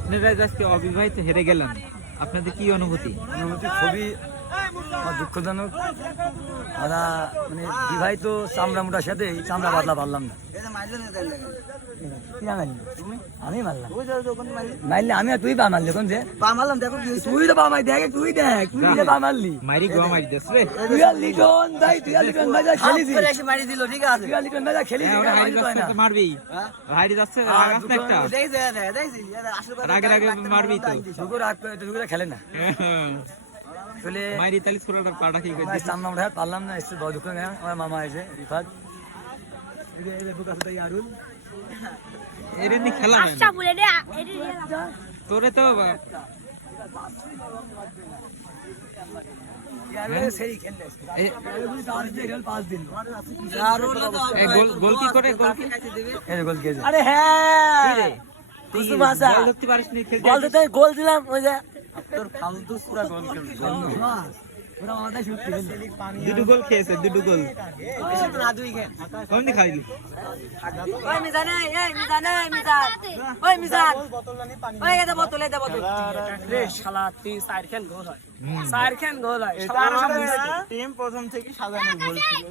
আপনারা আজকে অবিবাহিত হেরে গেলেন, আপনাদের কি অনুভূতি? অনুভূতি খুবই দুঃখজনক। আমরা মানে বিবাহিত চামড়া মোটার সাথে এই চামড়া বাদলা পারলাম না। আমি মারলাম মারলি, আমি আর তুই পা মারলি কোন যে পা মারলাম, দেখো তুই তো পা মারি, দেখ তুই দেখ তুই দিলে পা মারলি, মারি গোয়া মারি দেস রে। তুই আর লিটন ভাই, তুই আর লিটন ভাই যা খেলিস এসে মারি দিল, ঠিক আছে। তুই আর লিটন ভাই যা খেলিস, ওরা হাইরি যাচ্ছে তো মারবি, হাইরি যাচ্ছে রাগাস না একটা, রাগে রাগে মারবি তো। ঢুকুর রাগ করে ঢুকুরে খেলে না চলে মারি তালি ছোড়াটার পাটা কি করে ভাই চামড়া মোটা পারলাম না, এসে বড় দুঃখ গেল। আমার মামা এসে রিফাত এই বুক আছে ইয়ারুল এর নি খেলা হয় আচ্ছা না বলে দে তোরে তো। ইয়ারুল সেই খেললে এই ইয়ারুল তার যে রেল পাস দিল গোল কি করে, গোল কি এই গোল কেছে। আরে হ্যাঁ, কি রে? তুই কুসুম আসা। বল ধরতে পারিস নি, খেলতে বল দিতে গোল দিলাম, ওই যে তোর ফালতু পুরা গোল খেলছে। ওরা মাথায় শুট খেলে দুটো গোল খেয়েছে, দুটো গোল কোন দি খাইলি? ওই মিজান, এই মিজান, এই মিজান, ওই মিজান, ওই এটা বোতল, এটা বোতল রে শালা, তুই সাইরখান গোল হয়, সাইরখান গোল হয়। টিম প্রথম থেকে সাজানো গোল ছিল।